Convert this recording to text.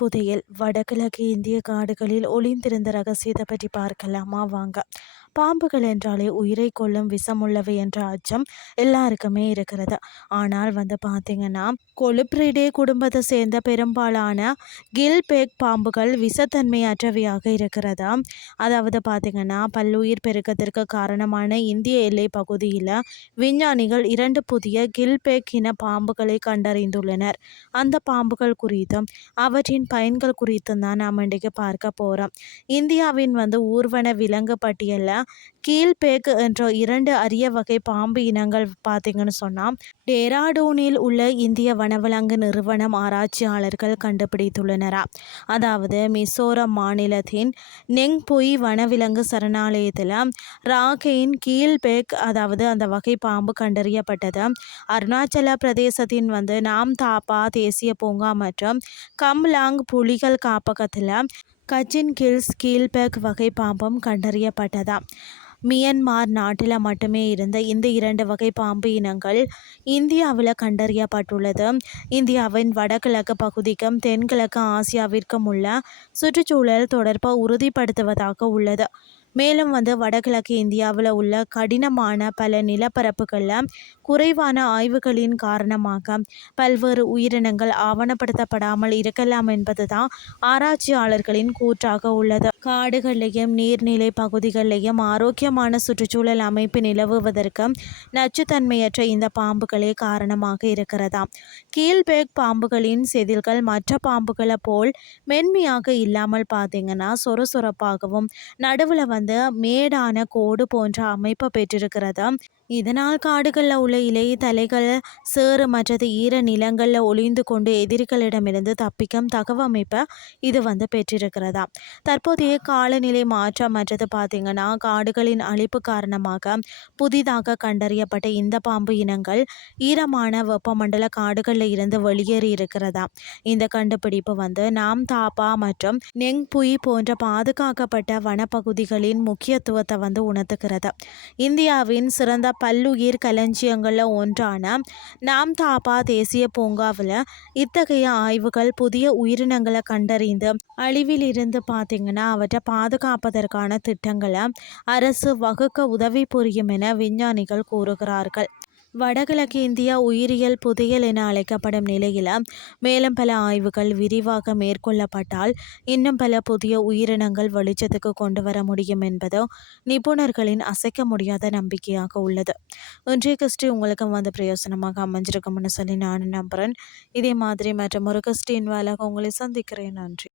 புதையல் வடகிழக்கு இந்திய காடுகளில் ஒளிந்திருந்த ரகசியத்தை பற்றி பார்க்கலாமா வாங்க. பாம்புகள் என்றாலே உயிரை கொல்லும் விஷமுள்ளவை என்ற அச்சம் எல்லாருக்குமே இருக்கிறது. ஆனால் பார்த்தீங்கன்னா கொலுப்ரிடே குடும்பத்தை சேர்ந்த பெரும்பாலான கில்பேக் பாம்புகள் விஷத்தன்மையற்றவையாக இருக்கிறதா. அதாவது பார்த்தீங்கன்னா பல்லுயிர் பெருக்கத்திற்கு காரணமான இந்திய எல்லை பகுதியில் விஞ்ஞானிகள் 2 புதிய கில்பேக் இன பாம்புகளை கண்டறிந்துள்ளனர். அந்த பாம்புகள் குறித்தும் அவற்றின் பயன்கள் குறித்தும் தான் நாம் இன்றைக்கு பார்க்க போகிறோம். இந்தியாவின் ஊர்வன விலங்கு பட்டியலில் கீழ்பேக் என்ற 2 அரிய வகை பாம்பு இனங்கள் பார்த்தீங்கன்னு சொன்னால் டேராடூனில் உள்ள இந்திய வனவிலங்கு நிறுவனம் ஆராய்ச்சியாளர்கள் கண்டுபிடித்துள்ளனரா. அதாவது மிசோரம் மாநிலத்தின் நெங்புய் வனவிலங்கு சரணாலயத்தில் ராகெயின் கீழ்பேக் அதாவது அந்த வகை பாம்பு கண்டறியப்பட்டது. அருணாச்சல பிரதேசத்தின் நாம்தாப்பா தேசிய பூங்கா மற்றும் கம்லாங் புலிகள் காப்பகத்தில் கச்சின் கில்ஸ் கீழ்பேக் வகை பாம்பும் கண்டறியப்பட்டதா. மியன்மார் நாட்டில் மட்டுமே இருந்த இந்த 2 வகை பாம்பு இனங்கள் இந்தியாவில் கண்டறியப்பட்டுள்ளது. இந்தியாவின் வடகிழக்கு பகுதிக்கும் தென்கிழக்கு ஆசியாவிற்கும் உள்ள சுற்றுச்சூழல் தொடர்பை உறுதிப்படுத்துவதாக உள்ளது. மேலும் வடகிழக்கு இந்தியாவில் உள்ள கடினமான பல நிலப்பரப்புகளில் குறைவான ஆய்வுகளின் காரணமாக பல்வேறு உயிரினங்கள் ஆவணப்படுத்தப்படாமல் இருக்கலாம் என்பதுதான் ஆராய்ச்சியாளர்களின் கூற்றாக உள்ளது. காடுகளிலையும் நீர்நிலை பகுதிகளிலையும் ஆரோக்கியமான சுற்றுச்சூழல் அமைப்பு நிலவுவதற்கு நச்சுத்தன்மையற்ற இந்த பாம்புகளே காரணமாக இருக்கிறதா. கீழ்பேக் பாம்புகளின் செதில்கள் மற்ற பாம்புகளை போல் மென்மையாக இல்லாமல் பார்த்தீங்கன்னா சொரசொரப்பாகவும் நடுவில் மேடான கோடு போன்ற அமைப்பை பெற்றிருக்கிறது. இதனால் காடுகளில் உள்ள இலை தலைகள் சேறு மற்றது ஈர நிலங்களில் ஒளிந்து கொண்டு எதிரிகளிடமிருந்து தப்பிக்கும் தகவமைப்பை இது பெற்றிருக்கிறதா. தற்போதைய காலநிலை மாற்றம் மற்றது பார்த்தீங்கன்னா காடுகளின் அழிப்பு காரணமாக புதிதாக கண்டறியப்பட்ட இந்த பாம்பு இனங்கள் ஈரமான வெப்பமண்டல காடுகளில் இருந்து வெளியேறி இருக்கிறதா. இந்த கண்டுபிடிப்பு நாம்தாப்பா மற்றும் நெங்புய் போன்ற பாதுகாக்கப்பட்ட வனப்பகுதிகளின் முக்கியத்துவத்தை உணர்த்துகிறது. இந்தியாவின் சிறந்த பல்லுயிர் களஞ்சியங்களில் ஒன்றான நாம்தாப்பா தேசிய பூங்காவில் இத்தகைய ஆய்வுகள் புதிய உயிரினங்களை கண்டறிந்து அழிவில் இருந்து பார்த்தீங்கன்னா அவற்றை பாதுகாப்பதற்கான திட்டங்களை அரசு வகுக்க உதவி புரியும் என விஞ்ஞானிகள் கூறுகிறார்கள். வடகிழக்கு இந்தியா உயிரியல் புதையல் என அழைக்கப்படும் நிலையில் மேலும் பல ஆய்வுகள் விரிவாக மேற்கொள்ளப்பட்டால் இன்னும் பல புதிய உயிரினங்கள் வெளிச்சத்துக்கு கொண்டு வர முடியும் என்பது நிபுணர்களின் அசைக்க முடியாத நம்பிக்கையாக உள்ளது. இன்றைய கிறிஸ்டி உங்களுக்கு பிரயோசனமாக அமைஞ்சிருக்கும்னு சொல்லி நான் நம்புகிறேன். இதே மாதிரி மற்றும் ஒரு கிறிஸ்டின் வேலைக்கு உங்களை சந்திக்கிறேன். நன்றி.